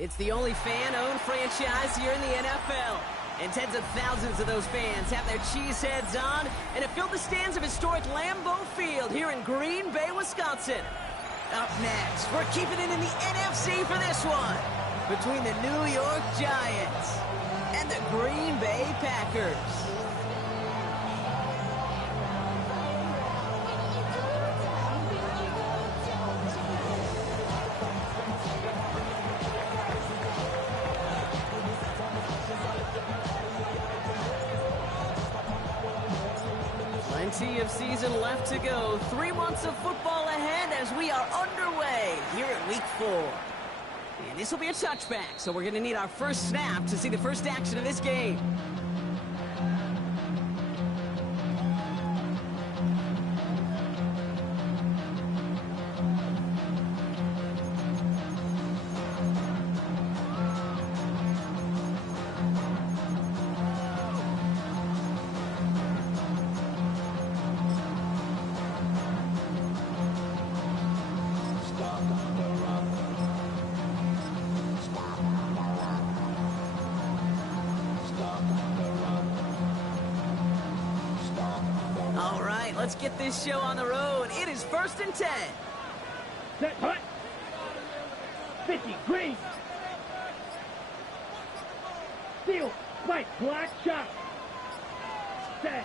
It's the only fan-owned franchise here in the NFL. And tens of thousands of those fans have their cheeseheads on and have filled the stands of historic Lambeau Field here in Green Bay, Wisconsin. Up next, we're keeping it in the NFC for this one. Between the New York Giants and the Green Bay Packers. Plenty of season left to go. 3 months of football ahead as we are underway here at Week 4. And this will be a touchback, so we're going to need our first snap to see the first action of this game. All right, let's get this show on the road. It is 1st and 10. Set, hut. 50, green. Steal, spike, black shot. Set.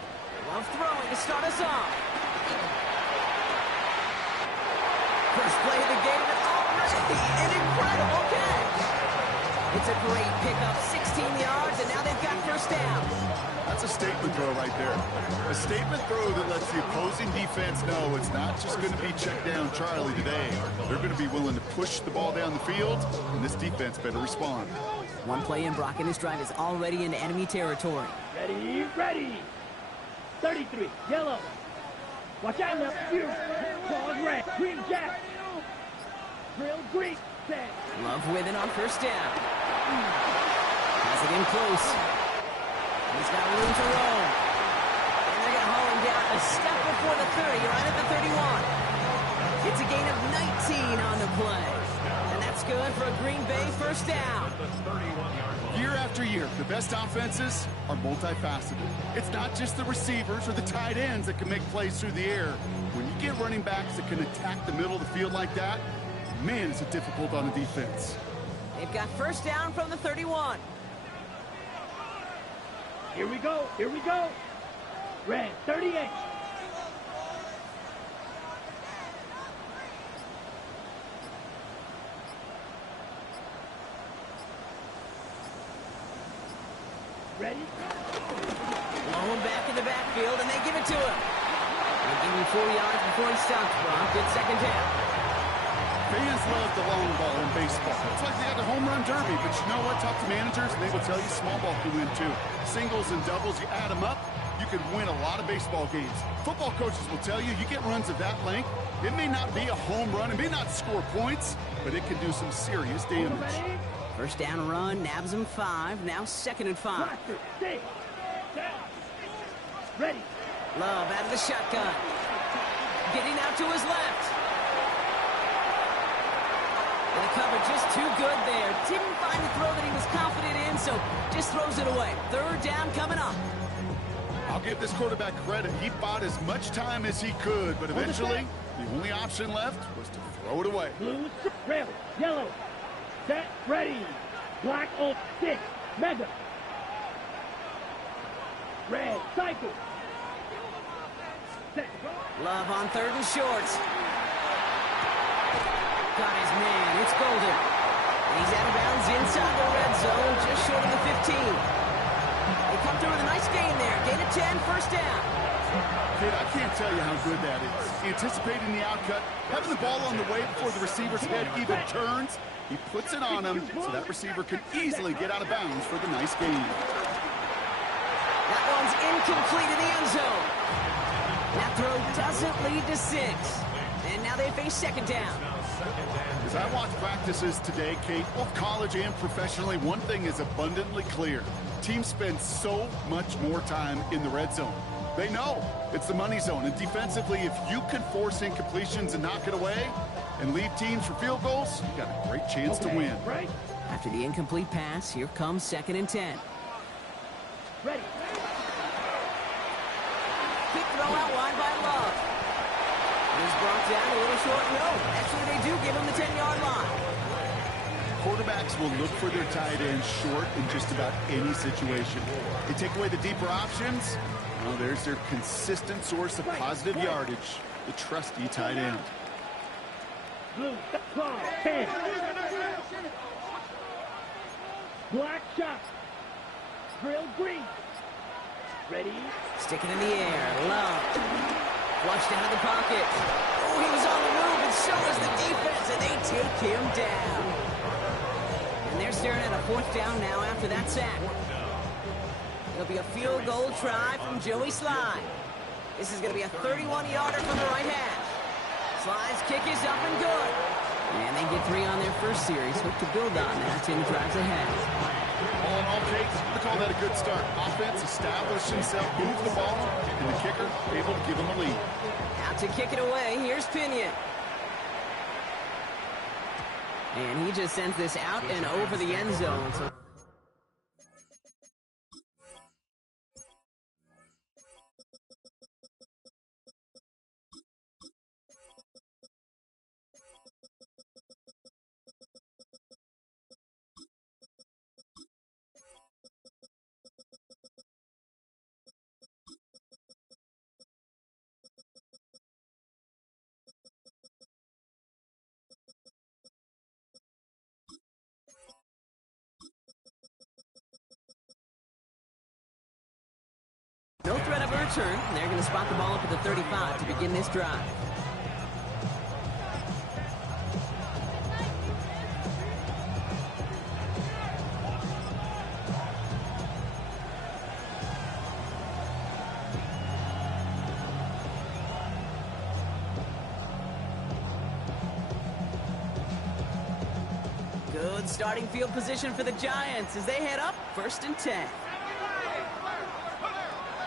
Love throwing to start us off. First play of the game and already an incredible catch. It's a great pickup, 16 yards, and now they've got first down. That's a statement throw right there. A statement throw that lets the opposing defense know it's not just going to be check down Charlie today. They're going to be willing to push the ball down the field, and this defense better respond. One play in, Brock, and this drive is already into enemy territory. Ready, ready. 33, yellow. Watch out now. You. Pause red. Green jack. Drill green. Set. Love with it on first down. Has it in close. He's got room to roll. And they're going to haul him down a step before the 30, right at the 31. It's a gain of 19 on the play. And that's good for a Green Bay first down. Year after year, the best offenses are multifaceted. It's not just the receivers or the tight ends that can make plays through the air. When you get running backs that can attack the middle of the field like that, man, is it difficult on the defense. They've got first down from the 31. Here we go. Here we go. Red, 38. Ready? Blow him back in the backfield, and they give it to him. They give him 4 yards before he stops, Brock. Good second down. Fans love the long ball in baseball. It's like they got the home run derby, but you know what? Talk to managers, and they will tell you small ball can win too. Singles and doubles, you add them up, you can win a lot of baseball games. Football coaches will tell you, you get runs of that length, it may not be a home run, it may not score points, but it can do some serious damage. First down run, nabs him 5, now 2nd and 5. Ready. Love out of the shotgun. Getting out to his left. And the cover just too good there. Didn't find the throw that he was confident in, so just throws it away. 3rd down coming up. I'll give this quarterback credit. He bought as much time as he could, but eventually, the only option left was to throw it away. Blue, red, yellow. Set, ready. Black, old, 6, mega. Red, cycle. Set. Love on 3rd and short. Got his man. It's Golden. He's out of bounds inside the red zone, just short of the 15. They come through with a nice gain there. Gain of 10, first down. Kid, I can't tell you how good that is. Anticipating the outcut, having the ball on the way before the receiver's head even turns, he puts it on him so that receiver can easily get out of bounds for the nice gain. That one's incomplete in the end zone. That throw doesn't lead to 6. And now they face 2nd down. As I watch practices today, Kate, both college and professionally, one thing is abundantly clear. Teams spend so much more time in the red zone. They know it's the money zone, and defensively, if you can force incompletions and knock it away and lead teams for field goals, you got a great chance to win. Right. After the incomplete pass, here comes 2nd and 10. Ready. Quick throw out wide by Love. He's brought down a little short. No, actually they do give him the 10-yard line. Quarterbacks will look for their tight end short in just about any situation. They take away the deeper options. Well, there's their consistent source of positive yardage, the trusty tight end. Blue, ball, 10. Black shot. Drill green. Ready. Sticking in the air. Love. Flushed out of the pocket. Oh, he was on the move, and so was the defense, and they take him down. And they're staring at a 4th down now after that sack. It'll be a field goal try from Joey Slye. This is going to be a 31-yarder from the right hash. Slye's kick is up and good. And they get 3 on their first series. Hope to build on that in the drives ahead. All in all, Kate, I call that a good start. Offense established himself, moved the ball, and the kicker able to give him a lead. Out to kick it away. Here's Pinion. And he just sends this out and over the end zone. So no threat of a return. They're going to spot the ball up at the 35 to begin this drive. Good starting field position for the Giants as they head up 1st and 10.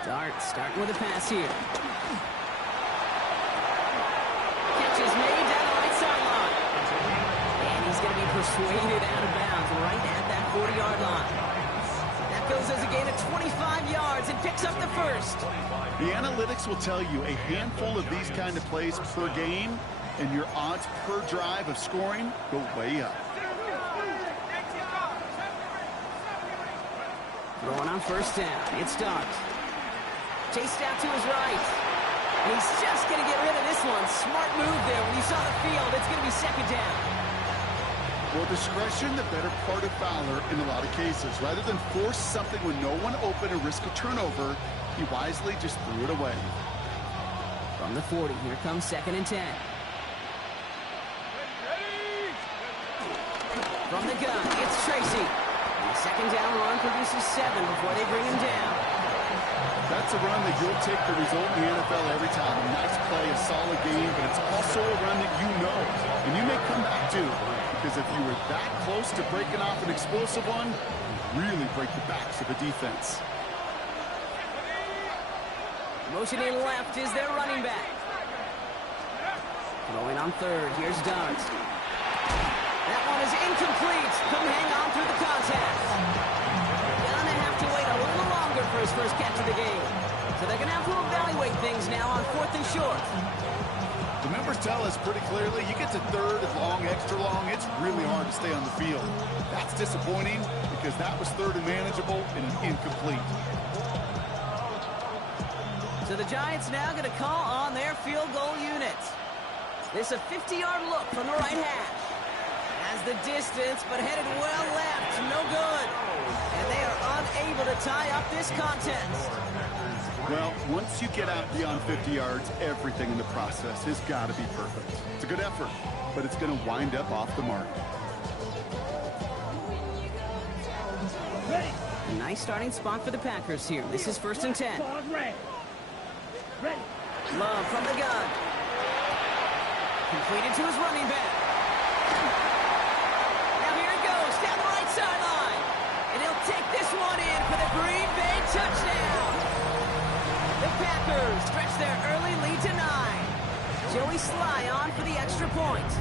Dart starting with a pass here. Catch is made down the right sideline. And he's going to be persuaded out of bounds right at that 40-yard line. That goes as a gain of 25 yards and picks up the first. The analytics will tell you a handful of these kind of plays per game, and your odds per drive of scoring go way up. Going on 1st down. It's Dart. Chased out to his right. And he's just going to get rid of this one. Smart move there. When you saw the field, it's going to be 2nd down. Well, discretion, the better part of valor in a lot of cases. Rather than force something when no one open and risk a turnover, he wisely just threw it away. From the 40, here comes 2nd and 10. From the gun, it's Tracy. And the 2nd down run produces 7 before they bring him down. That's a run that you'll take the result in the NFL every time. A nice play, a solid game, but it's also a run that you know, and you may come back to, because if you were that close to breaking off an explosive one, you really break the backs of the defense. Motion in left is their running back. Going on 3rd, here's Dart. That one is incomplete. Couldn't hang on through the contact. Gonna have to wait a little longer for his first catch of the game. So they're gonna have to evaluate things now on 4th and short. The numbers tell us pretty clearly, you get to 3rd and long, extra long, it's really hard to stay on the field. That's disappointing because that was 3rd and manageable and an incomplete. So the Giants now gonna call on their field goal unit. This a 50-yard look from the right hash. Has the distance, but headed well left. No good. And they are unable to tie up this contest. Well, once you get out beyond 50 yards, everything in the process has got to be perfect. It's a good effort, but it's going to wind up off the mark. Ready. A nice starting spot for the Packers here. This is 1st and 10. Pause, red. Ready. Love from the gun. Completed to his running back. Now here it goes, down the right sideline. And he'll take this one in for the Green Bay touchdown. The Packers stretch their early lead to 9. Joey Slye on for the extra point.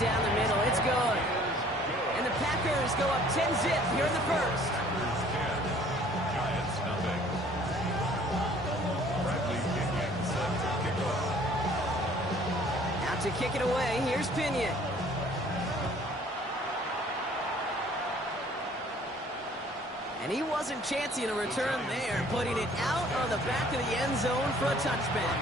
down the middle. It's good. And the Packers go up 10-zip here in the first. Out to kick it away. Here's Pinion. And he wasn't chancing a return there, putting it out on the back of the end zone for a touchback.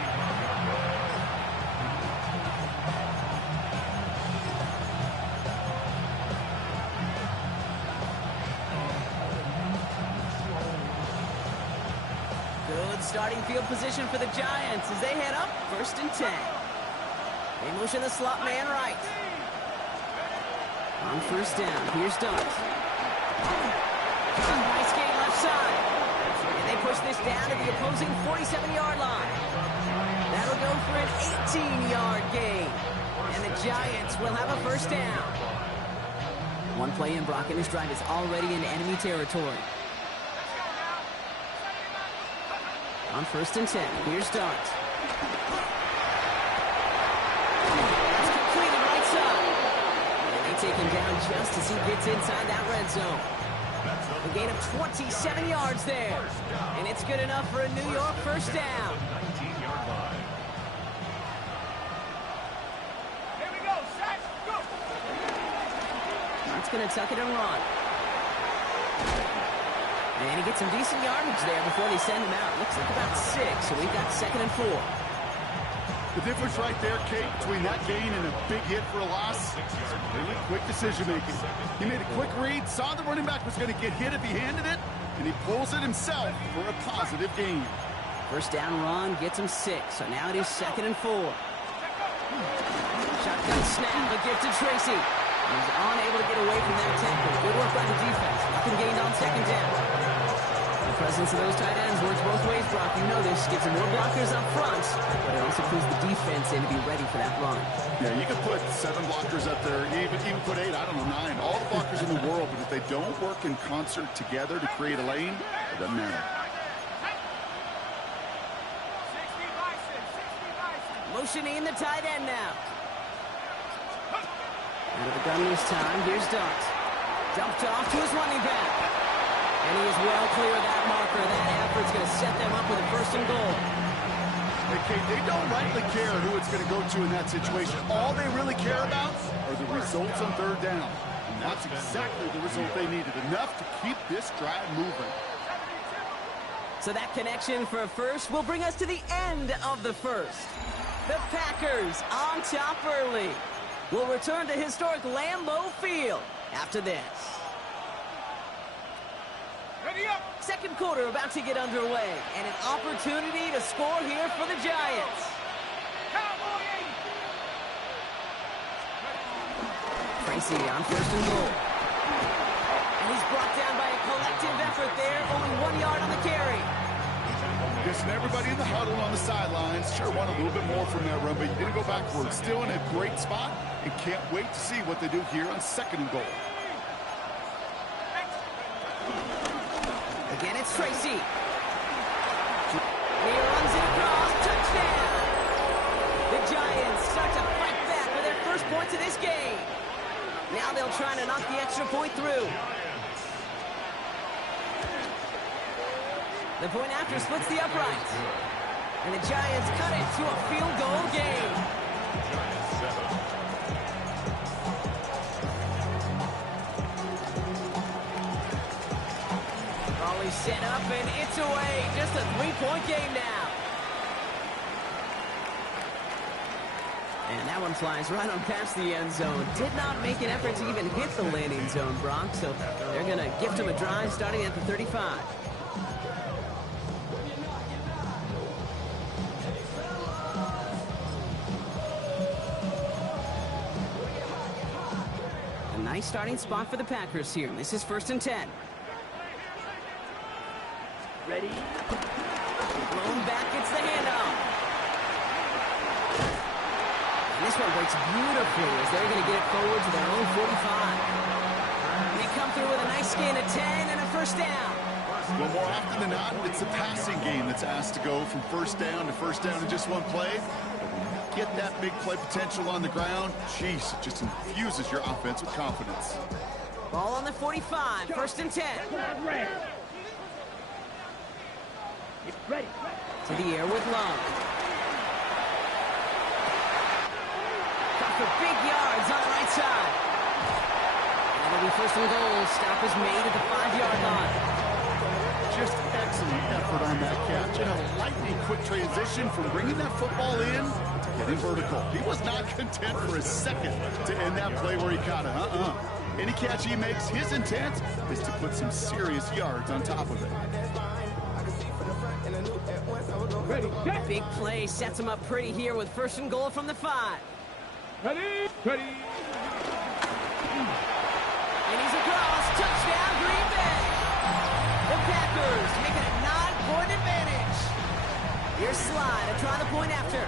Good starting field position for the Giants as they head up 1st and 10. They motion the slot man right. On 1st down, here's Dart. Nice game left side. And they push this down to the opposing 47-yard line. That'll go for an 18-yard gain. And the Giants will have a 1st down. One play in, Brock, and this drive is already in enemy territory. On 1st and 10, here's Dart. It's completed right side. And they take him down just as he gets inside that red zone. A gain of 27 yards there. And it's good enough for a New York 1st down. Here we go, Sack, go! That's going to tuck it and run. And he gets some decent yardage there before they send him out. Looks like about 6, so we've got 2nd and 4. The difference right there, Kate, between that gain and a big hit for a loss, really quick decision-making. He made a quick read, saw the running back was going to get hit if he handed it, and he pulls it himself for a positive gain. 1st down run gets him 6, so now it is 2nd and 4. Shotgun snap, a gift to Tracy. He's unable to get away from that tackle. Good work by the defense. Nothing gained on 2nd down. The presence of those tight ends works both ways, Brock. You know this. Gives them more blockers up front, but it also puts the defense in to be ready for that run. Yeah, you could put 7 blockers up there, even put 8, I don't know, 9. All the blockers in the world, but if they don't work in concert together to create a lane, it doesn't matter. Motioning the tight end now. Out of the gun this time, here's Dart. Dumped off to his running back. And he is well clear of that marker. That effort's going to set them up with a 1st and goal. Hey, Kate, they don't rightly care who it's going to go to in that situation. All they really care about are the results on 3rd down. And that's exactly the result they needed. Enough to keep this drive moving. So that connection for a 1st will bring us to the end of the 1st. The Packers on top early. We'll return to historic Lambeau Field after this. Ready up! 2nd quarter about to get underway, and an opportunity to score here for the Giants. Tracy on 1st and goal. And he's brought down by a collective effort there, only 1 yard on the carry. Guessing everybody in the huddle on the sidelines sure want a little bit more from that run, but you didn't go backwards. Still in a great spot, and can't wait to see what they do here on 2nd and goal. Again, it's Tracy. He runs it across. Touchdown! The Giants start to fight back with their 1st points of this game. Now they'll try to knock the extra point through. The point after splits the uprights. And the Giants cut it to a field goal game. Raleigh set up and it's away. Just a 3-point game now. And that one flies right on past the end zone. Did not make an effort to even hit the landing zone, Brock. So they're going to gift him a drive starting at the 35. A nice starting spot for the Packers here. This is 1st and 10. Ready? Blown back, it's the handoff. And this one breaks beautifully as they're going to get it forward to their own 45. And they come through with a nice gain of 10 and a 1st down. Well, more often than not, it's the passing game that's asked to go from 1st down to 1st down in just one play. But when you get that big play potential on the ground, jeez, it just infuses your offense with confidence. Ball on the 45, 1st and 10. Red. Ready. To the air with Love. Got for big yards on the right side. And it'll be 1st and goal. Stop is made at the 5-yard line. Just excellent effort on that catch. And a lightning quick transition from bringing that football in to getting vertical. He was not content for a second to end that play where he caught it. Any catch he makes, his intent is to put some serious yards on top of it. Ready. Set. Big play sets him up pretty here with 1st and goal from the 5. Ready. Ready. And he's across. Touchdown, Green Bay. The Packers making a 9-point advantage. Here's Slide to try the point after.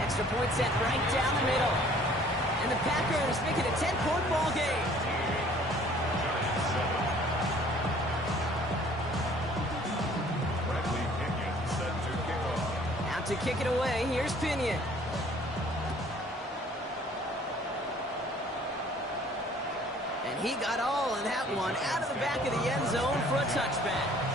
Extra point set right down the middle. And the Packers make it a 10-point ball game. Out to kick it away, here's Pinion. And he got all of that one out of the back of the end zone for a touchback.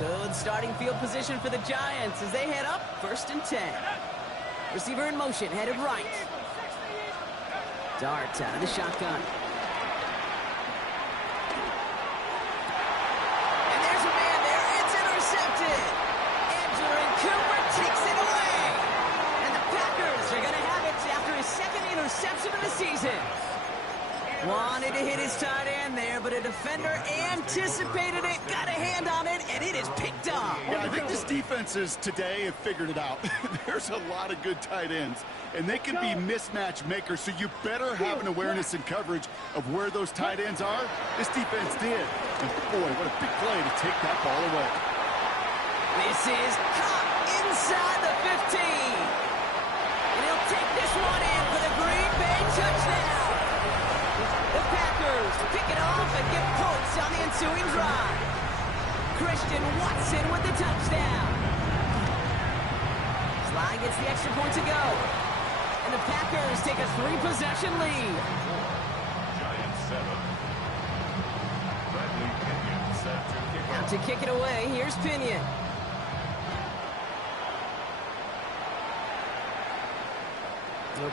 Good starting field position for the Giants as they head up 1st and 10. Receiver in motion, headed right. Dart out of the shotgun. And there's a man there. It's intercepted. Andrew Cooper takes it away. And the Packers are going to have it after his 2nd interception of the season. Wanted to hit his tight end there, but a defender anticipated it, got a hand on it, and it is picked up. Yeah, I think this defenses today have figured it out. There's a lot of good tight ends, and they can be mismatch makers, so you better have an awareness and coverage of where those tight ends are. This defense did. And boy, what a big play to take that ball away. This is caught inside the 15. And he'll take this one in for the Green Bay touchdown. The Packers pick it off and get points on the ensuing drive. Christian Watson with the touchdown. Sly gets the extra point to go. And the Packers take a 3-possession lead. Giants 7. Bradley Pinion set to kick Out off. to kick it away, here's Pinion.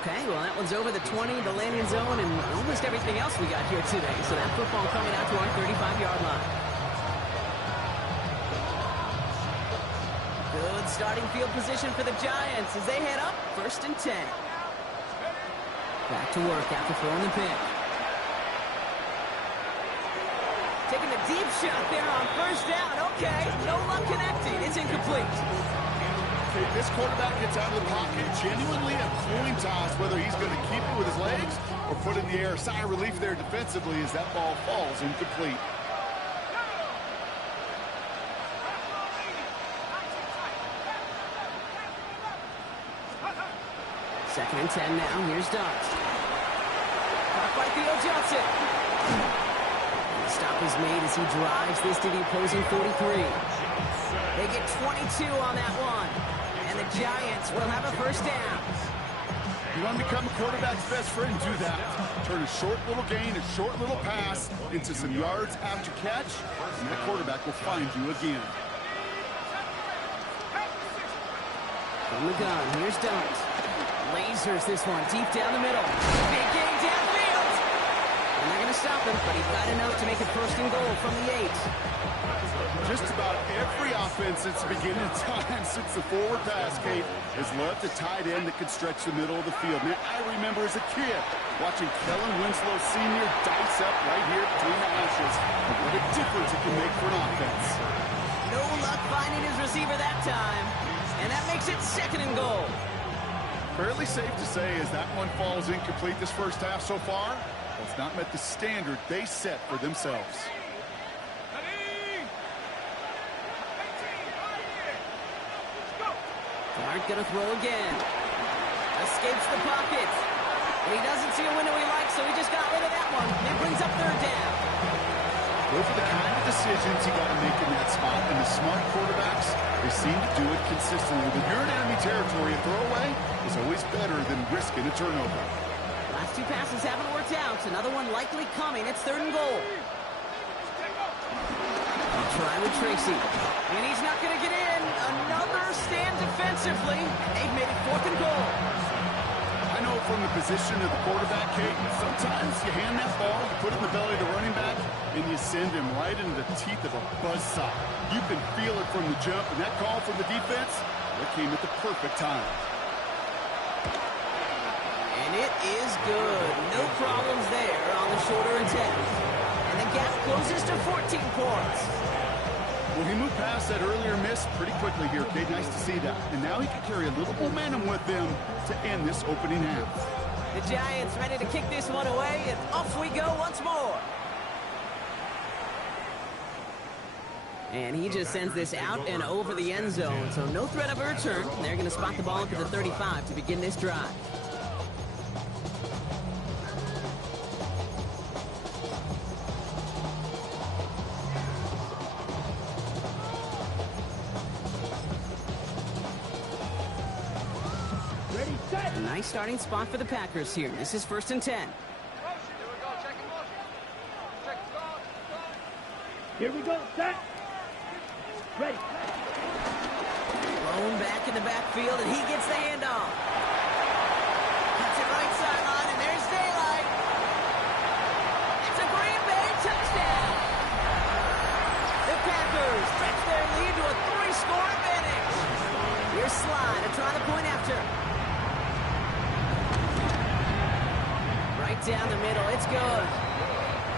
Okay, well, that one's over the 20, the landing zone, and almost everything else we got here today. So that football coming out to our 35-yard line. Good starting field position for the Giants as they head up 1st and 10. Back to work after throwing the pick. Taking a deep shot there on 1st down. Okay, no luck connecting. It's incomplete. Okay, this quarterback gets out of the pocket, genuinely a coin toss, whether he's going to keep it with his legs or put it in the air. Sigh of relief there defensively as that ball falls incomplete. Second and 10 now. Here's Dart. Caught by Theo Johnson. And the stop is made as he drives this to the opposing 43. They get 22 on that one. And the Giants will have a 1st down. You want to become a quarterback's best friend? Do that. Turn a short little gain, a short little pass into some yards after catch, and that quarterback will find you again. From the gun, here's Dart. Lasers this one deep down the middle. Big gain downfield. And they're going to stop him, but he got enough to make it 1st and goal from the 8. Just about every offense since the beginning of time, since the forward pass, Kate, has loved a tight end that could stretch the middle of the field. Man, I remember as a kid watching Kellen Winslow Sr. dice up right here between the hashes. And what a difference it can make for an offense. No luck finding his receiver that time. And that makes it 2nd and goal. Fairly safe to say as that one falls incomplete this 1st half so far, it's not met the standard they set for themselves. Dart gonna throw again. Escapes the pocket. And he doesn't see a window he likes, so he just got rid of that one. It brings up third down. Those are the kind of decisions you got to make in that spot. And the smart quarterbacks, they seem to do it consistently. When you're in enemy territory, a throwaway is always better than risking a turnover. Last two passes haven't worked out. Another one likely coming. It's 3rd and goal. I'll try with Tracy. And he's not going to get in. Another stand defensively. And they've made it 4th and goal. I know from the position of the quarterback, Kate, sometimes you hand that ball, you put it in the belly of the running back, and you send him right into the teeth of a buzzsaw. You can feel it from the jump, and that call from the defense, that came at the perfect time. And it is good. No problems there on the shorter attempt. And the gap closes to 14 points. Well, he moved past that earlier miss pretty quickly here, Kate. Nice to see that. And now he can carry a little momentum with him to end this opening half. The Giants ready to kick this one away, and off we go once more. And he just sends this out and over the end zone, so no threat of a return. They're going to spot the ball up at the 35 to begin this drive. Ready, set. Nice starting spot for the Packers here. This is 1st and 10. Here we go, set. Ready. Thrown back in the backfield, and he gets the handoff. Cuts it right sideline, and there's daylight. It's a Green Bay touchdown. The Packers stretch their lead to a 3-score advantage. Here's Slide to try the point after. Right down the middle, it's good.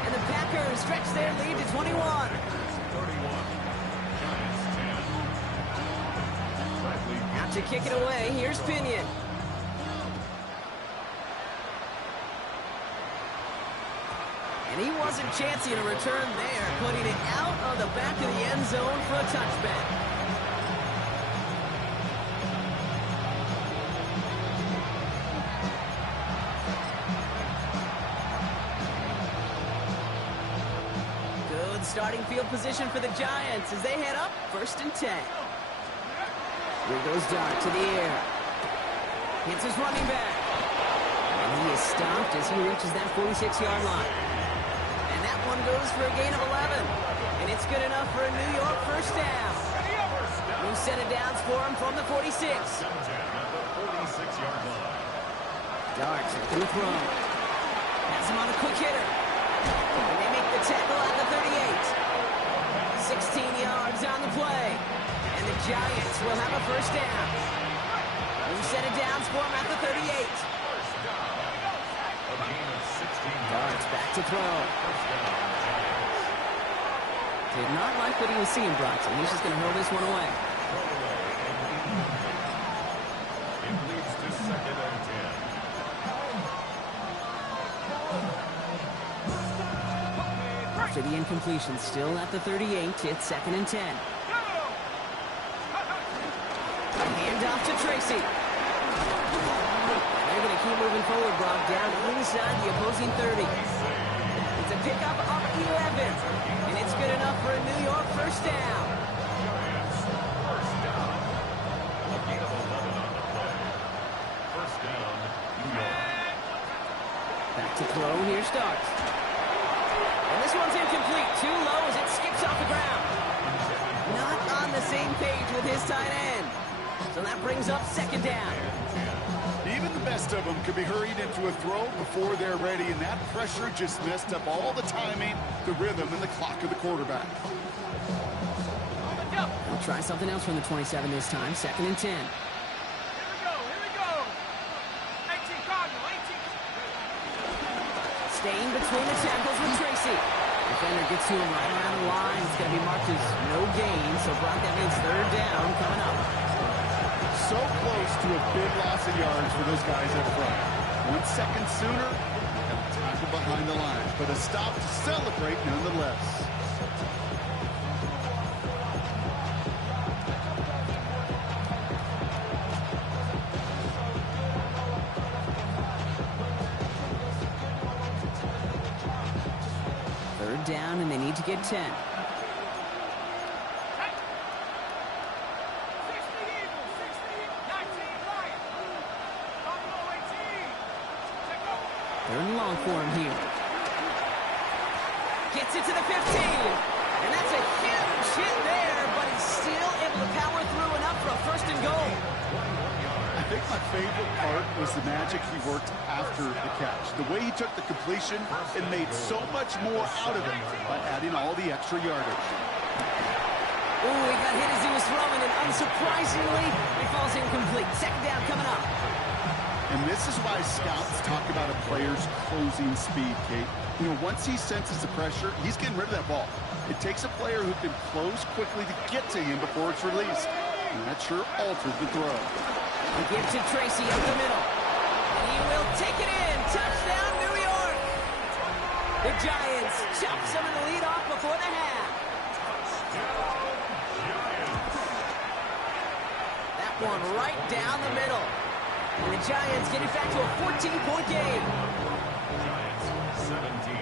And the Packers stretch their lead to 21. 31. Giants 10. Bradley Out to kick it away, here's Pinion. And he wasn't chancing a return there, putting it out on the back of the end zone for a touchback. Good starting field position for the Giants as they head up 1st and 10. Here goes Dart to the air. Hits his running back. And he is stopped as he reaches that 46-yard line. And that one goes for a gain of 11. And it's good enough for a New York first down. New set of downs for him from the 46. at the 46-yard line. Dart in the throw. Has him on a quick hitter. And they make the tackle at the 38. 16 yards on the play. And the Giants will have a first down. New set of downs for him at the 38. First down. A gain of 16 yards. Dart's back to throw. First down. Giants. Did not like what he was seeing, Bronson. He's just going to hurl this one away. Throw away. It leads to 2nd and 10. After the incompletion, still at the 38, it's 2nd and 10. A handoff to Tracy. They're going to keep moving forward, Brock, down inside the opposing 30. It's a pickup of 11, and it's good enough for a New York first down. Giants. First down. A gain of 11 on the play. First down. New York. Back to throw, here starts. And this one's incomplete. Too low as it skips off the ground. Not on the same page with his tight end. So that brings up 2nd down. Even the best of them could be hurried into a throw before they're ready, and that pressure just messed up all the timing, the rhythm, and the clock of the quarterback. We'll try something else from the 27 this time. 2nd and 10. Here we go. 18 Cardinal, 18. Staying between the tackles with Tracy. Defender gets to him right around the line. It's going to be marked as no gain. So, Brock, that means 3rd down coming up. So close to a big loss of yards for those guys up front. 1 second sooner, and a tackle behind the line. But a stop to celebrate nonetheless. need to get 10. They're in long for him here. Gets it to the 15. And that's a huge hit there, but he's still able to power through enough for a first and goal. I think my favorite part was the magic he worked after the catch. The way he took the completion and made so much more out of it by adding all the extra yardage. Ooh, he got hit as he was throwing, and unsurprisingly, he falls incomplete. Second down coming up. And this is why scouts talk about a player's closing speed, Kate. You know, once he senses the pressure, he's getting rid of that ball. It takes a player who can close quickly to get to him before it's released. And that sure altered the throw. He gives to Tracy up the middle. And he will take it in. Touchdown, New York. The Giants chop some of the lead off before the half. That one right down the middle. And the Giants get it back to a 14-point game. Giants 17.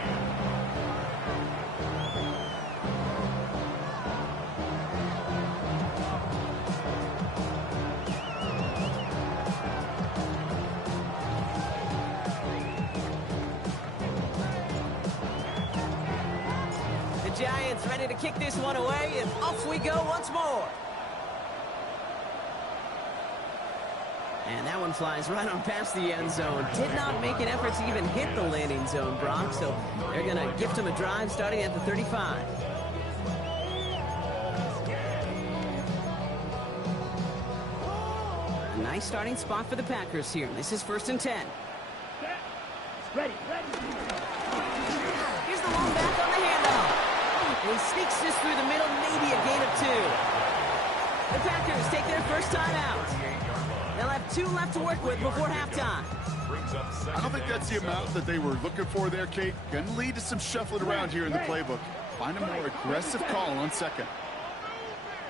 The Giants ready to kick this one away, and off we go once more. And that one flies right on past the end zone. Did not make an effort to even hit the landing zone, Brock. So they're going to gift him a drive starting at the 35. A nice starting spot for the Packers here. This is 1st and 10. Ready. Here's the long back on the handoff. And he sneaks this through the middle, maybe a gain of 2. The Packers take their first time out. They'll have 2 left to work with before halftime. I don't think that's the amount that they were looking for there, Kate. Going to lead to some shuffling around here in the playbook. Find a more aggressive call on second.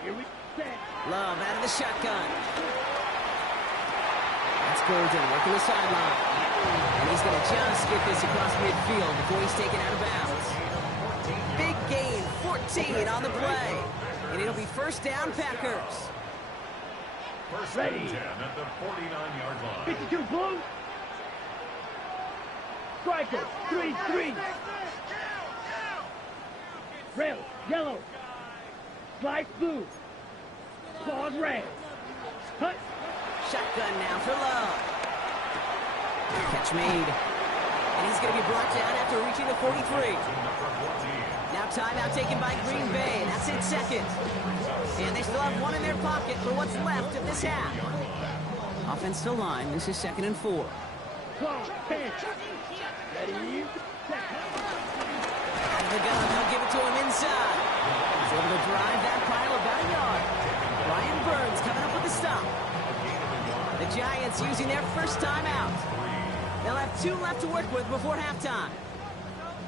Here we set. Love out of the shotgun. That's Golden working the sideline. And he's going to just get this across midfield before he's taken out of bounds. Big gain, 14 on the play. And it'll be first down, Packers. First Ready. and 10 at the 49-yard line. 52 blue. Striker, 3-3. Rail, yellow. Slice blue. Claws red. Cut. Shotgun now for Love. Catch made. And he's going to be brought down after reaching the 43. Now timeout taken by Green Bay. That's it, second. And they still have one in their pocket for what's left of this half. Offensive line, this is 2nd and 4. Claw, pitch. Ready, set. Out of the gun, they'll give it to him inside. He's able to drive that pile about a yard. Brian Burns coming up with the stop. The Giants using their first time out. They'll have 2 left to work with before halftime.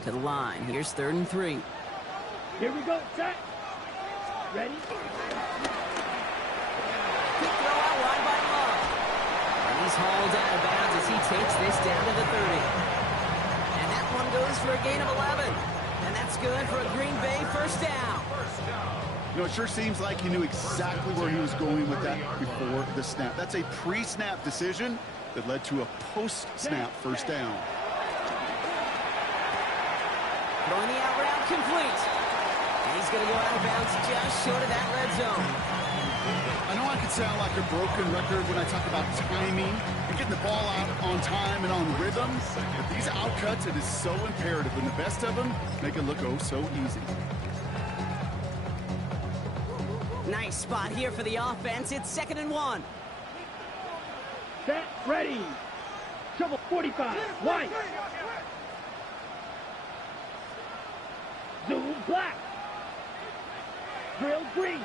To the line, here's 3rd and 3. Here we go, set. Ready. Quick throw out wide by Love. And he's hauled out of bounds as he takes this down to the 30. And that one goes for a gain of 11. And that's good for a Green Bay first down. You know, it sure seems like he knew exactly where he was going with that before the snap. That's a pre-snap decision that led to a post-snap first down. Throwing the out route complete. And he's going to go out of bounds just short of that red zone. I know I can sound like a broken record when I talk about timing and getting the ball out on time and on rhythm, but these outcuts, it is so imperative, and the best of them make it look oh so easy. Nice spot here for the offense. It's 2nd and 1. Set, ready. Trouble 45, white. Zoom black. Drill green.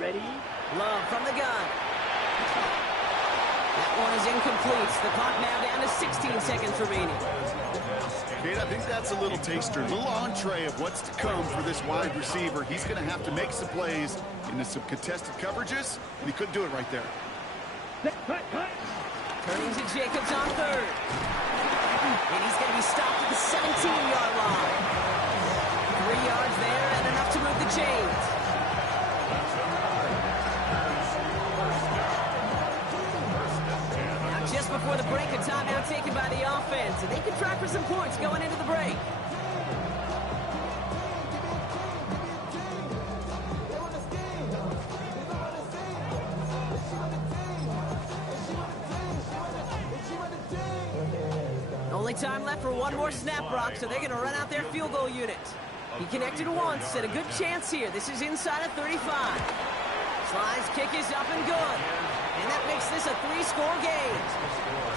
Ready. Love from the gun. That one is incomplete. The clock now down to 16 seconds remaining. Kate, I think that's a little taster, a little entree of what's to come for this wide receiver. He's going to have to make some plays into some contested coverages, and he couldn't do it right there. Cut. Turning to Jacobs on 3rd. And he's going to be stopped at the 17-yard line. 3 yards there and enough to move the chains. Now just before the break, a timeout taken by the offense, and they can try for some points going into the break. Only time left for one more snap, Brock, so they're going to run out their field goal unit. He connected once, and a good chance here. This is inside of 35. Slide's kick is up and good. And that makes this a 3-score game.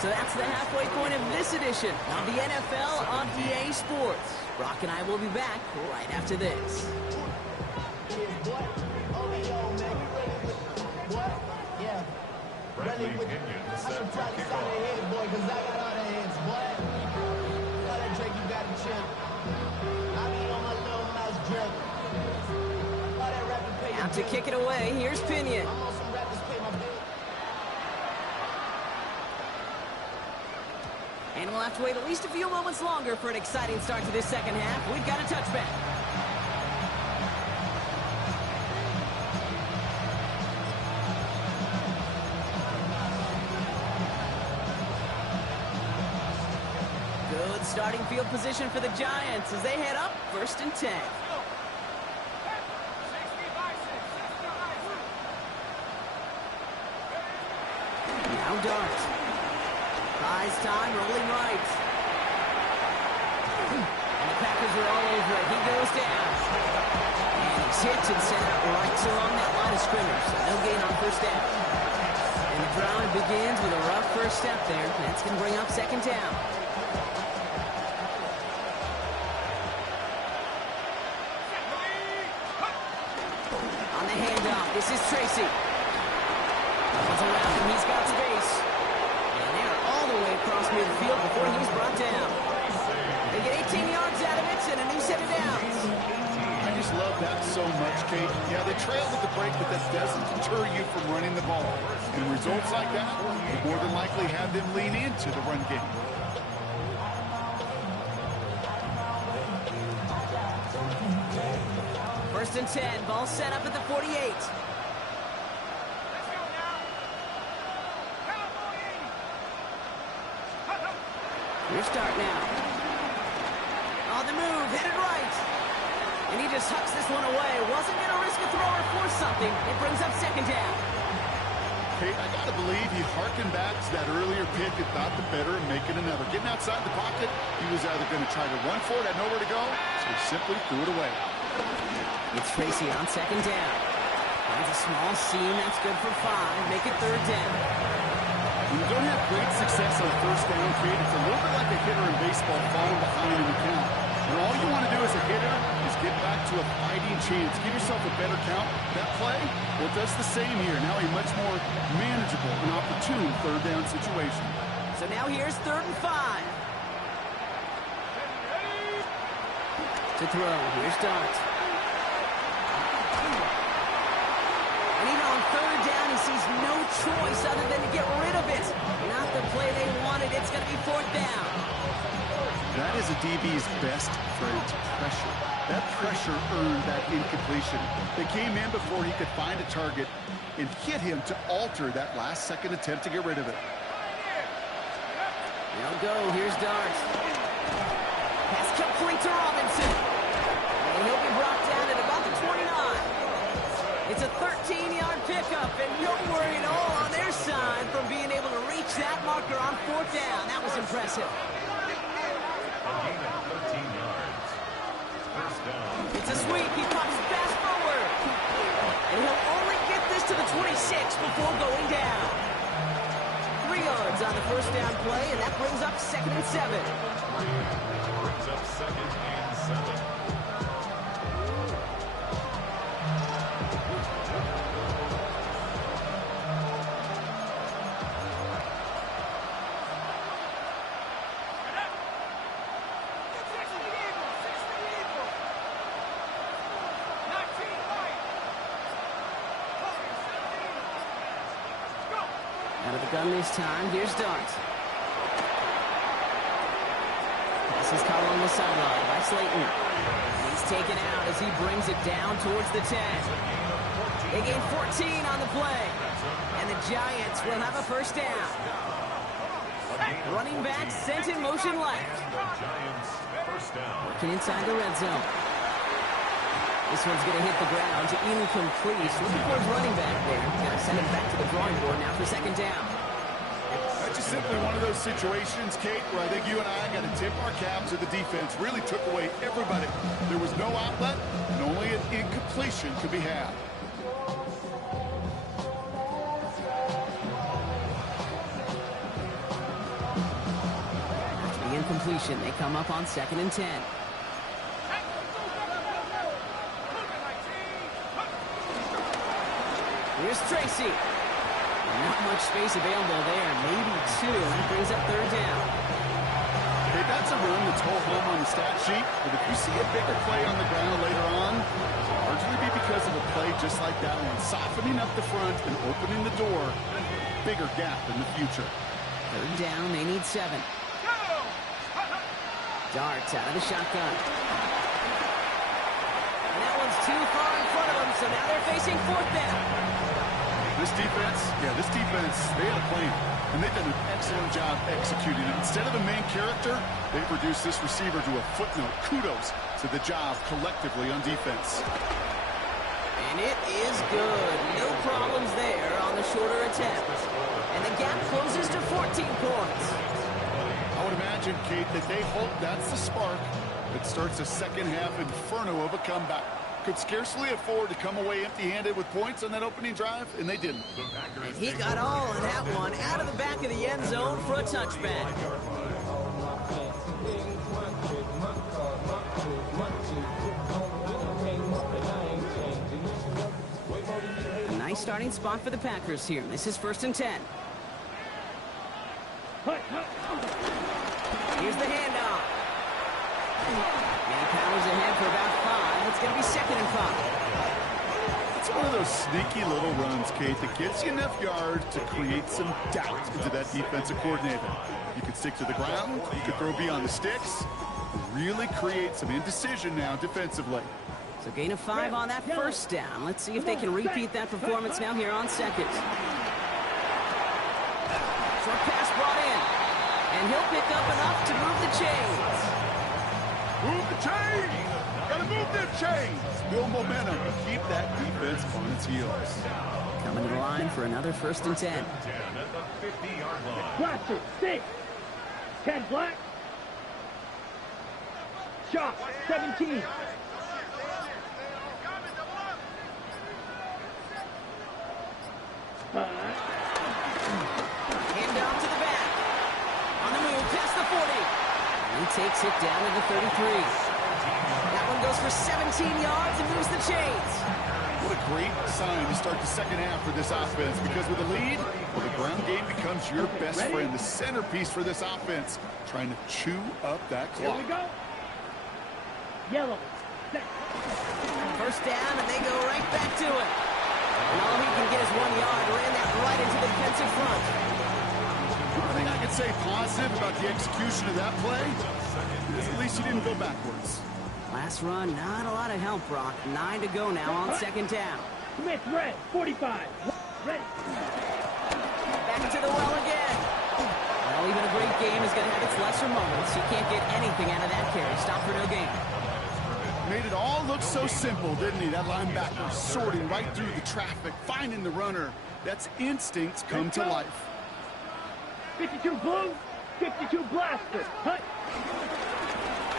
So that's the halfway point of this edition of the NFL on EA Sports. Brock and I will be back right after this. Bradley Pinion set to kick off. Out to kick it away, here's Pinion. And we'll have to wait at least a few moments longer for an exciting start to this second half. We've got a touchback. Good starting field position for the Giants as they head up 1st and 10. Now Dart. Buys time, rolling right. And the Packers are all over it. He goes down. And he's hit and sent out right along that line of scrimmage. So no gain on 1st down. And the drive begins with a rough first step there. That's going to bring up 2nd down. On the handoff, this is Tracy. Runs around him, he's got space. And they're all the way across midfield before he's brought down. They get 18 yards out of it and a new set of downs. I just love that so much, Kate. Yeah, they trailed at the break, but that doesn't deter you from running the ball. And results like that will more than likely have them lean into the run game. First and 10, ball set up at the 48. Here's Dart now. On the move, headed right. And he just hucks this one away. Wasn't going to risk a throw or force something. It brings up 2nd down. Kate, I got to believe he harkened back to that earlier pick and thought the better of making another. Getting outside the pocket, he was either going to try to run for it, had nowhere to go, so he simply threw it away. It's Tracy on 2nd down. Finds a small seam, that's good for 5. Make it 3rd down. When you don't have great success on 1st down, Kate, it's a little bit like a hitter in baseball falling behind in the count. And all you want to do as a hitter is get back to a fighting chance. Give yourself a better count. That play, well, it does the same here. Now a much more manageable and opportune 3rd down situation. So now here's 3rd and 5. To throw, here's Dart. And even on 3rd down, he sees no choice other than to get rid of it. Not the play they wanted. It's going to be 4th down. That is a DB's best friend, pressure. That pressure earned that incompletion. They came in before he could find a target and hit him to alter that last-second attempt to get rid of it. They'll go. Here's Dart. Pass complete to Robinson. And he'll be brought down at about the 29. It's a 13-yard pickup, and no worry at all on their side from being able to reach that marker on 4th down. That was impressive. A gain of 13 yards. 1st down. It's a sweep. He pops fast forward. And he'll only get this to the 26 before going down. 3 yards on the 1st down play, and that brings up 2nd and 7. Brings up 2nd and 7. Out of the gun this time. Here's Dart. Pass is caught along the sideline by Slayton. He He's taken out as he brings it down towards the 10. They gain 14 on the play. And the Giants will have a first down. Running back sent in motion left. Working inside the red zone. This one's going to hit the ground to incomplete. Looking for his running back there. Got to send him back to the drawing board now for second down. That's just simply one of those situations, Kate, where I think you and I got to tip our caps to the defense. Really took away everybody. There was no outlet, and only an incompletion could be had. After the incompletion, they come up on 2nd and 10. Here's Tracy. Not much space available there. Maybe 2. That brings up 3rd down. Okay, that's a run that's whole home on the stat sheet. But if you see a bigger play on the ground later on, it'll largely be because of a play just like that one. Softening up the front and opening the door. Bigger gap in the future. 3rd down. They need 7. Darts out of the shotgun. And that one's too far in front of them, so now they're facing 4th down. This defense, they had a plan, and they've done an excellent job executing it. Instead of a main character, they've reduced this receiver to a footnote. Kudos to the job collectively on defense. And it is good. No problems there on the shorter attempt. And the gap closes to 14 points. I would imagine, Kate, that they hope that's the spark that starts a second-half inferno of a comeback. Could scarcely afford to come away empty-handed with points on that opening drive, and they didn't. And he got all of that one out of the back of the end zone for a touchback. A nice starting spot for the Packers here. This is 1st and 10. Here's the handoff. And powers ahead for about 5. It's going to be 2nd and 5. It's one of those sneaky little runs, Kate, that gets you enough yards to create some doubt into that defensive coordinator. You can stick to the ground, you can throw beyond the sticks, really create some indecision now defensively. So gain of 5 on that first down. Let's see if they can repeat that performance now here on 2nd. Short pass brought in. And he'll pick up enough to move the chains. Move the chains! Gotta move them chains! Build momentum and keep that defense on its heels. Coming to the line for another 1st and 10. Blaster, 6. 10 black. Shot, 17. Handoff to the back. On the move, past the 40. He takes it down to the 33. That one goes for 17 yards and moves the chains. What a great sign to start the second half for this offense, because with a lead, well, the ground game becomes your best friend, the centerpiece for this offense, trying to chew up that clock. Here we go. Yellow. First down, and they go right back to it. And all he can get is 1 yard. Ran that right into the defensive front. One thing I can say positive about the execution of that play is at least he didn't go backwards. Last run, not a lot of help, Brock. 9 to go now on 2nd down. Smith, red, 45. Ready. Back to the well again. Well, even a great game is going to have its lesser moments. You can't get anything out of that carry. Stop for no gain. Made it all look so simple, didn't he? That linebacker sorting right through the traffic, finding the runner. That's instincts come to life. 52 blue, 52 blaster. Hut.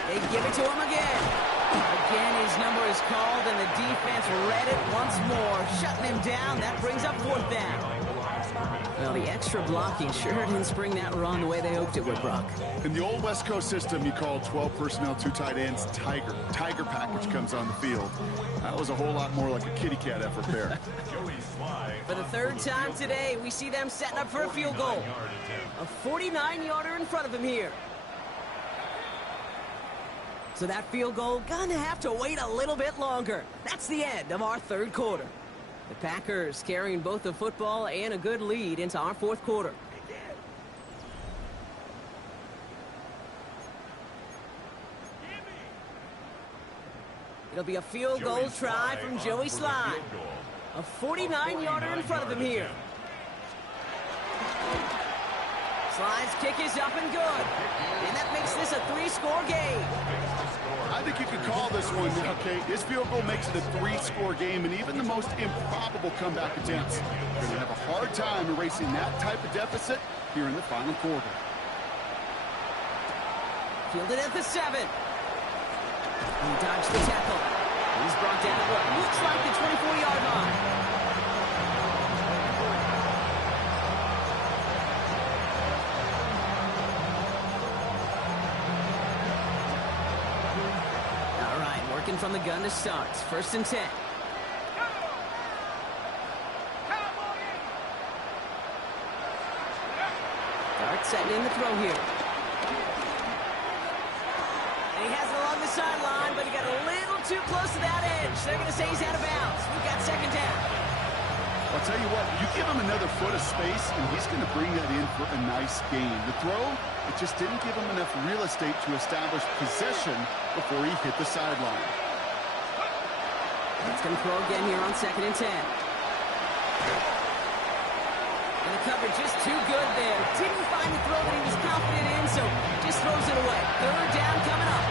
They give it to him again. Again, his number is called, and the defense read it once more, shutting him down. That brings up 4th down. Well, the extra blocking sure didn't spring that run the way they hoped it would, Brock. In the old West Coast system, you called 12 personnel, 2 tight ends, Tiger. Tiger package comes on the field. That was a whole lot more like a kitty cat effort there. For the 3rd time today, we see them setting up for a field goal. A 49-yarder in front of him here. So that field goal gonna have to wait a little bit longer. That's the end of our 3rd quarter. The Packers carrying both the football and a good lead into our 4th quarter. It'll be a field goal try from Joey Slye. A 49-yarder in front of him here. Sly's kick is up and good. And that makes this a 3-score game. I think you could call this one, okay, this field goal makes it a 3-score game, and even the most improbable comeback attempts are going to have a hard time erasing that type of deficit here in the final quarter. Fielded at the 7. He dodged the tackle. He's brought down at what looks like the 24-yard line. All right, working from the gun to start. 1st and 10. Dart setting in the throw here. And he has it along the sideline, but he got a little too close to that edge. They're going to say he's out of bounds. We've got 2nd down. I'll tell you what, you give him another foot of space, and he's going to bring that in for a nice gain. The throw, it just didn't give him enough real estate to establish possession before he hit the sideline. He's going to throw again here on 2nd and 10. And the coverage just too good there. Didn't find the throw that he was confident in, so just throws it away. 3rd down coming up.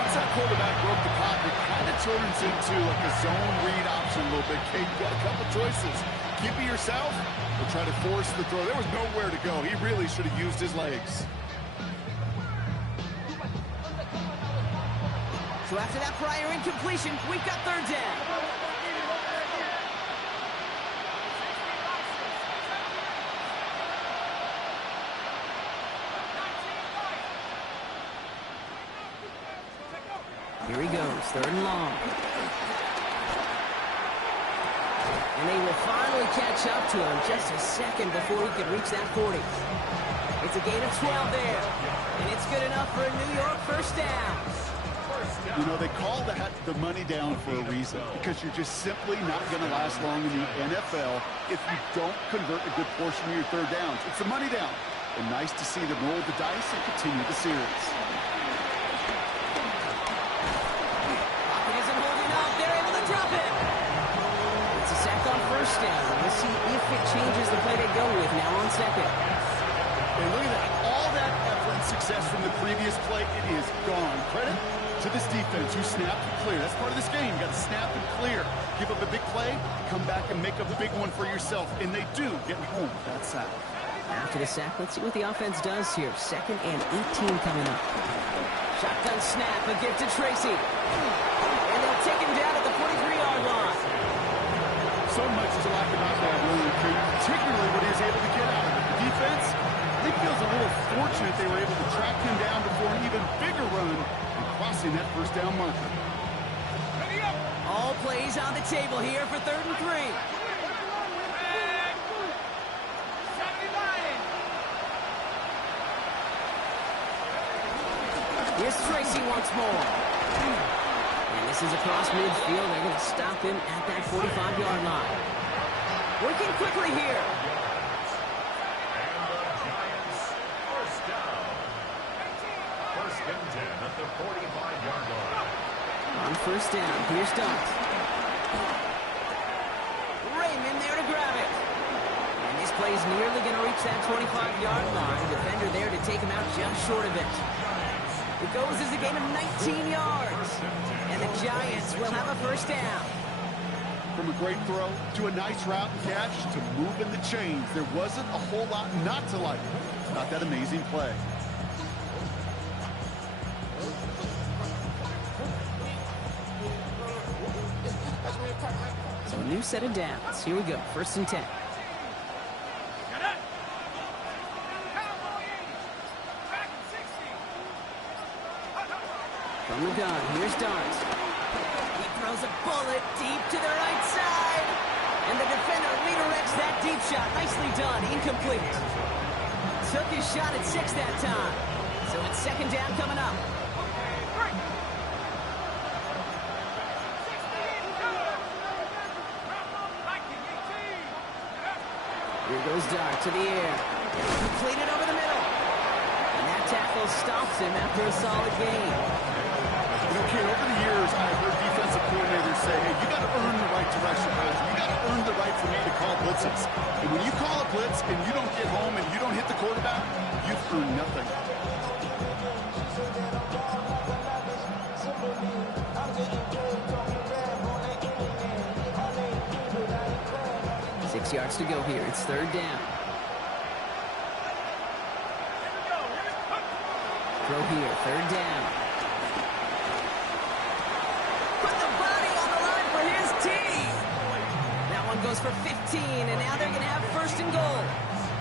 Once that quarterback broke the pocket, kind of turns into like a zone read option a little bit. Kate, you got a couple choices. Keep it yourself or try to force the throw. There was nowhere to go. He really should have used his legs. So after that prior incompletion, we've got 3rd down. Here he goes, 3rd and long. And they will finally catch up to him just a second before he could reach that 40. It's a gain of 12 there. And it's good enough for a New York 1st down. You know, they call that the money down for a reason, because you're just simply not going to last long in the NFL if you don't convert a good portion of your 3rd downs. It's the money down. And nice to see them roll the dice and continue the series. Drop it. It's a sack on 1st down. We'll see if it changes the play they go with now on 2nd. And look at that. All that effort and success from the previous play, it is gone. Credit to this defense who snapped and cleared. That's part of this game. You got to snap and clear. Give up a big play, come back and make a big one for yourself. And they do get home with that sack. After the sack, let's see what the offense does here. 2nd and 18 coming up. Shotgun snap, a gift to Tracy. And they'll take him down at the 43-yard line. So much to like about that William King, particularly what he was able to get out of it. The defense, I think feels a little fortunate they were able to track him down before an even bigger run and crossing that 1st down marker. All plays on the table here for 3rd and 3. Here's Tracy once more. And this is across midfield. They're going to stop him at that 45-yard line. Working quickly here. First and 10 at the 45-yard line. On 1st down, here's Dart. Raymond there to grab it. And this play's nearly going to reach that 25-yard line. Defender there to take him out just short of it. It goes as a gain of 19 yards. And the Giants will have a 1st down. From a great throw to a nice route and catch to moving the chains, there wasn't a whole lot not to like about that amazing play. So a new set of downs. Here we go, 1st and 10. From the gun, here's Dart. He throws a bullet deep to the right side. And the defender redirects that deep shot. Nicely done, incomplete. Took his shot at 6 that time. So it's 2nd down coming up. Here goes Dart to the air. Completed over the middle. And that tackle stops him after a solid gain. You know, Kate, over the years, I've heard defensive coordinators say, hey, you got to earn the right to rush your pass. You got to earn the right for me to call blitzes. And when you call a blitz and you don't get home and you don't hit the quarterback, you've earned nothing. 6 yards to go here. It's third down. Throw here, third down. Put the body on the line for his team. That one goes for 15, and now they're going to have first and goal.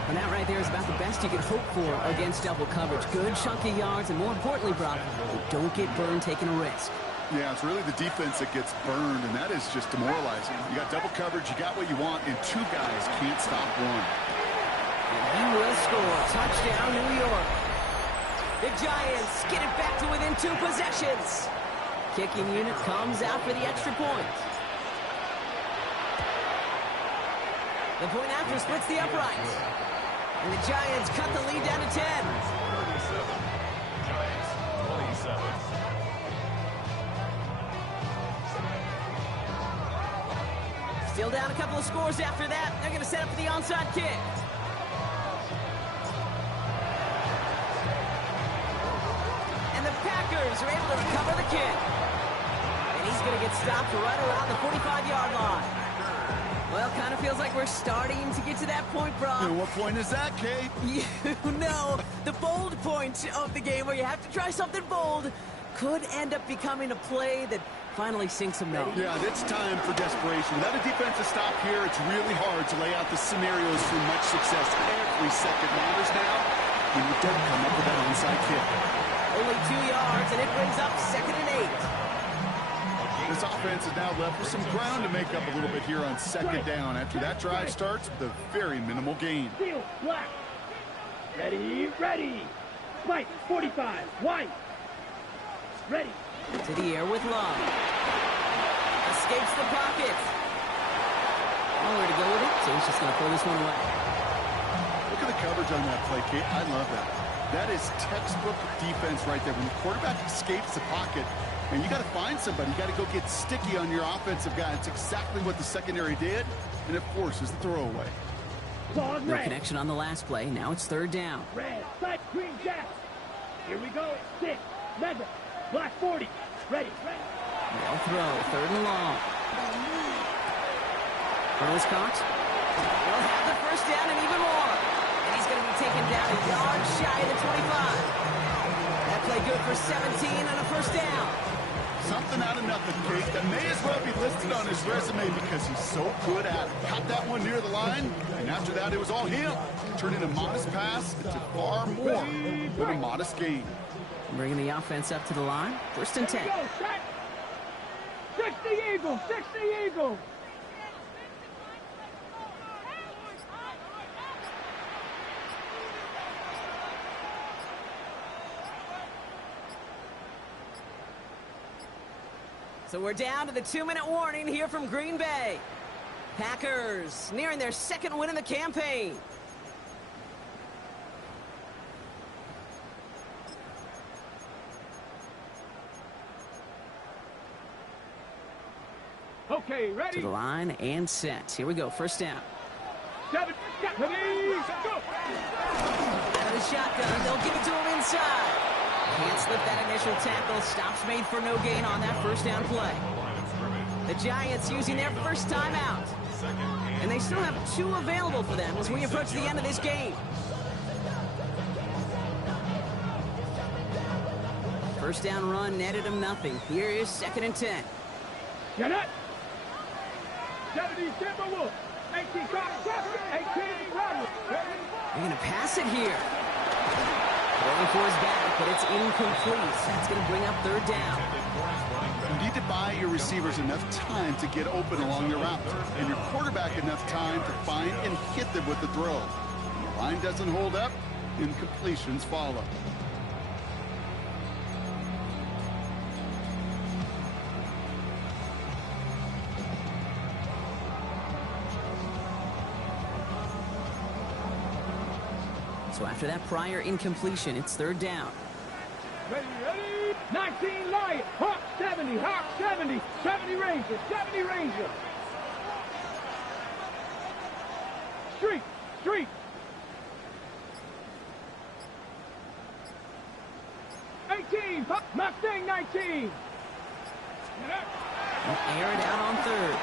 And that right there is about the best you can hope for against double coverage. Good chunky yards, and more importantly, Brock, don't get burned taking a risk. Yeah, it's really the defense that gets burned, and that is just demoralizing. You got double coverage, you got what you want, and two guys can't stop one. And he will score. Touchdown, New York. The Giants get it back to within 2 possessions. Kicking unit comes out for the extra point. The point after splits the uprights. And the Giants cut the lead down to 10. 37. Giants 27. Still down a couple of scores after that. They're going to set up for the onside kick. And the Packers are able to recover the kick. And he's going to get stopped right around the 45-yard line. Well, kind of feels like we're starting to get to that point, Brock. And what point is that, Kate? You know, the bold point of the game where you have to try something bold could end up becoming a play that finally sinks them down. Yeah, it's time for desperation. Without a defensive stop here, it's really hard to lay out the scenarios for much success. Every second matters now when you don't come up with that onside kick. Only 2 yards, and it brings up 2nd and 8. This offense is now left with some ground to make up a little bit here on 2nd down. After that drive starts with a very minimal gain. Seal, black. Ready, ready. White, 45. White. Ready. To the air with Love. Escapes the pocket. Nowhere to go with it, so he's just going to throw this one away. Look at the coverage on that play, Kate. I love that. That is textbook defense right there. When the quarterback escapes the pocket, and you got to find somebody. You got to go get sticky on your offensive guy. It's exactly what the secondary did, and it forces the throwaway. Pause, No red. connection on the last play. Now it's third down. Red, side, green, jack. Here we go. 6, leather, black 40. Ready, ready. They'll throw. Third and long. Ball is caught. They'll have the first down and even more. And he's going to be taken down a yard shy of the 25. That play good for 17 on a first down. Something out of nothing, Kate. That may as well be listed on his resume because he's so good at it. Caught that one near the line, and after that, it was all him. Turning a modest pass into far more than a modest gain. Bringing the offense up to the line. First and 10. Go, set. 60 Eagles, 60 Eagles. So we're down to the 2-minute warning here from Green Bay. Packers nearing their 2nd win in the campaign. Okay, To ready. the line and set. Here we go. First down. 7, ready, go. Out of the shotgun. They'll give it to him inside. Can't slip that initial tackle. Stops made for no gain on that first down play. The Giants using their first timeout. And they still have 2 available for them as we approach the end of this game. First down run netted them nothing. Here is 2nd and 10. Get it. 70 Timberwolves. 18 Cox, 18 Rodgers. They're going to pass it here. Going for his back, but it's incomplete. That's going to bring up third down. You need to buy your receivers enough time to get open along your route, and your quarterback enough time to find and hit them with the throw. When the line doesn't hold up, incompletions follow. So after that prior incompletion, it's third down. Ready, ready. 19 Lion. Hawk 70. Hawk 70. 70 Ranger. 70 Ranger. Street. Street. Mustang 19. Air it out on third.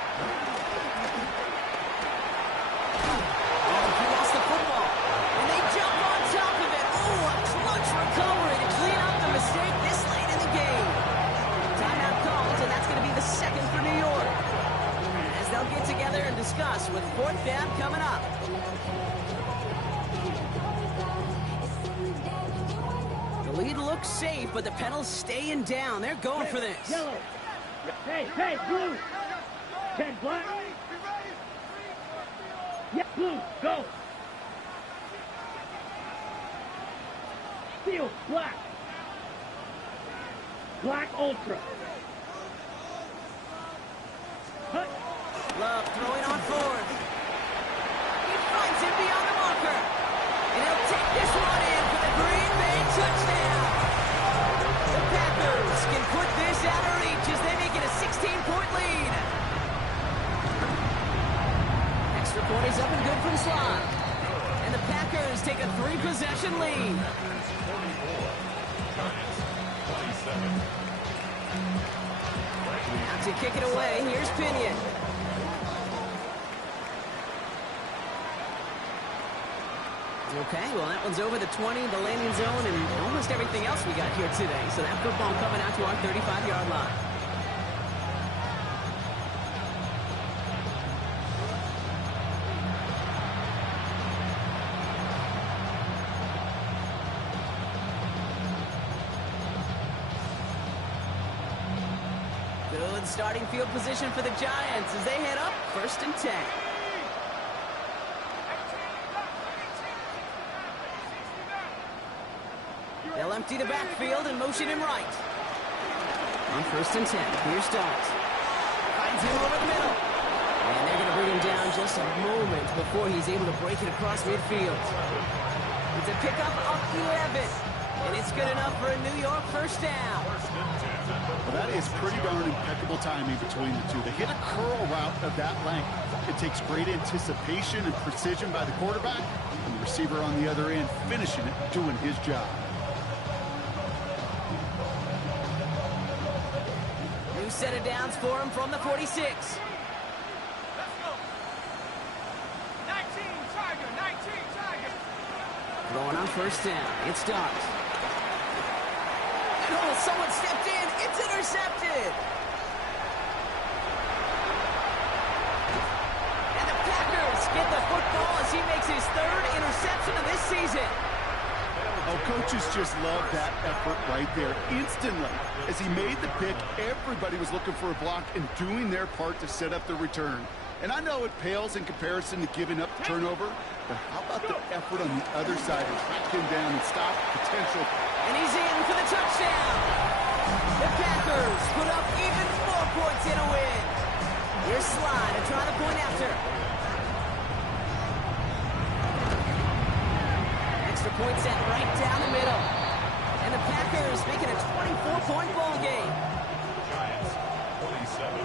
He lost the football. And they jump on top of it. Oh, a clutch recovery to clean up the mistake this late in the game. Timeout called, and that's going to be the second for New York. As they'll get together and discuss with fourth down coming up. The lead looks safe, but the pedals staying down. They're going for this. Yellow. Hey, blue. 10 black. Yeah, blue, go. Steel, black. Black ultra. Hut. Love throwing on fourth. He finds him beyond the marker. And he'll take this one in for the Green Bay touchdown. The Packers can put this out of reach as they make it a 16-point lead. Extra point is up and good from slot. And the Packers take a 3-possession lead. Now to kick it away, here's Pinion. Okay, well, that one's over the 20, the landing zone, and almost everything else we got here today. So that football coming out to our 35-yard line. Good starting field position for the Giants as they head up 1st and 10. They'll empty the backfield and motion him right. On 1st and 10, here's Starks. Finds him over the middle. And they're going to bring him down just a moment before he's able to break it across midfield. It's a pickup of 11. And it's good enough for a New York first down. Well, that is pretty darn impeccable timing between the two. They hit a curl route of that length. It takes great anticipation and precision by the quarterback, and the receiver on the other end finishing it, doing his job. New set of downs for him from the 46. Let's go. 19 Tiger, 19 Tiger. Going on 1st down. It's Starks. Oh, someone stepped in. It's intercepted. And the Packers get the football as he makes his 3rd interception of this season. Oh, coaches just love that effort right there. Instantly, as he made the pick, everybody was looking for a block and doing their part to set up the return. And I know it pales in comparison to giving up the turnover, but how about the effort on the other side to track him down and stop potential? And he's in for the touchdown. The Packers put up even more points in a win. Here's Sly to try the point after. Extra point set right down the middle. And the Packers making a 24-point ball game. Giants, 47.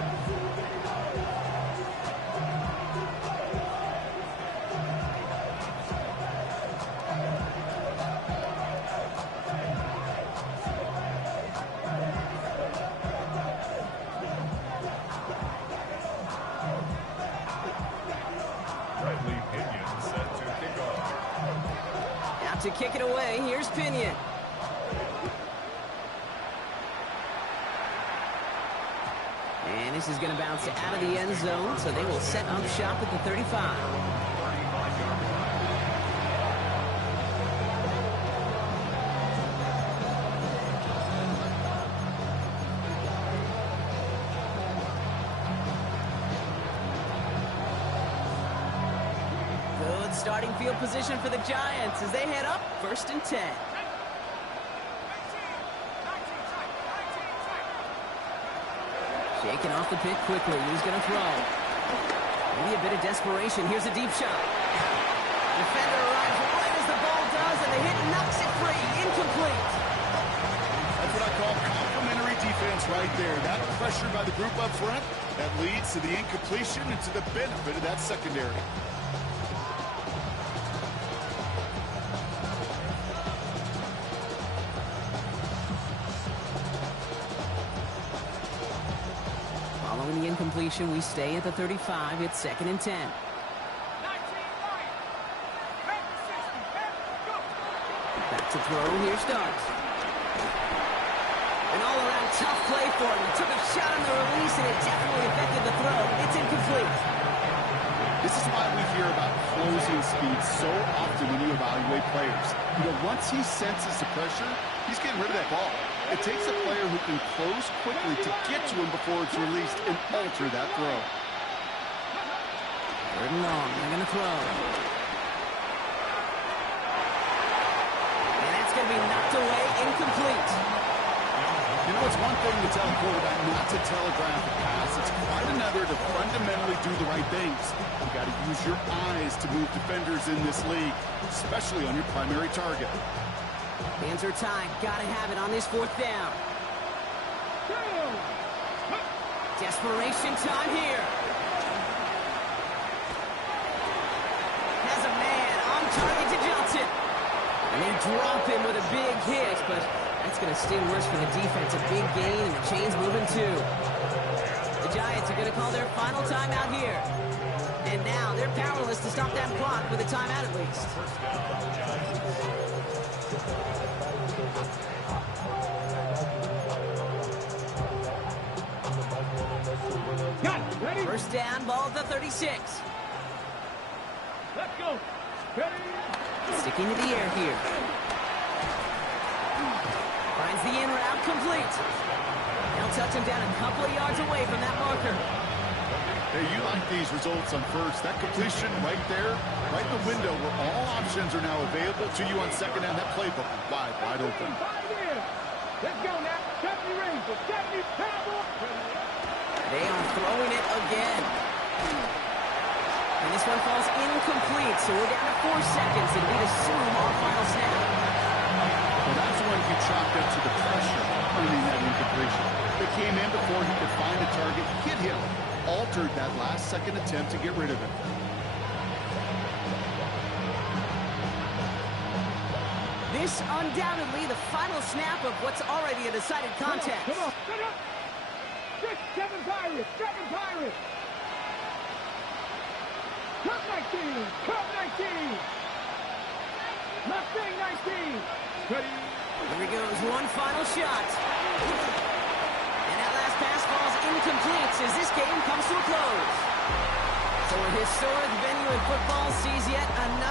To kick it away, here's Pinion. And this is going to bounce out of the end zone, so they will set up shop at the 35. Starting field position for the Giants as they head up 1st and 10. Shaking off the pick quickly. He's going to throw. Maybe a bit of desperation. Here's a deep shot. Defender arrives right as the ball does, and pressured by the group up front. That leads to the incompletion and to the benefit of that secondary. Following the incompletion, we stay at the 35. It's 2nd and 10. 19 right. Back to 60. Back. Go. Back to throw. Here starts. An all-around tough play for him. He took a shot on the release, and it definitely affected the throw. It's incomplete. This is why we hear about closing speed so often when you evaluate players. You know, once he senses the pressure, he's getting rid of that ball. It takes a player who can close quickly to get to him before it's released and alter that throw. 3rd and long. They're going to throw. And that's going to be knocked away, incomplete. You know, it's one thing to tell a quarterback not to telegraph a pass. It's quite another to fundamentally do the right things. You got to use your eyes to move defenders in this league, especially on your primary target. Hands are tied. Gotta have it on this 4th down. Desperation time here. Has a man on target to Johnson. And they drop him with a big hit, but that's going to sting worse for the defense. A big gain, and the chain's moving too. The Giants are going to call their final timeout here. And now they're powerless to stop that clock with a timeout at least. Got it. Ready? 1st down, ball at the 36. Let's go. Ready? Sticking to the air here. Finds the in route, complete. They'll touch him down a couple of yards away from that marker. Hey, you like these results on first. That completion right there, right in the window where all options are now available to you on 2nd down. That playbook wide open. Let's go now. 70 Rangers, 70 Cowboys. They are throwing it again. And this one falls incomplete, so we're down to 4 seconds, and we'd assume our final snap. Well, that's when he chalked up to the pressure, earning that incompletion. It came in before he could find the target, hit him, altered that last-second attempt to get rid of him. This undoubtedly the final snap of what's already a decided contest. Come on. Shut up. 7 Pirates. 7 Pirates. Cup 19. Cup 19. Mustang 19. Ready? Here he goes, one final shot. And that last pass falls incomplete as this game comes to a close. So a historic venue in football sees yet another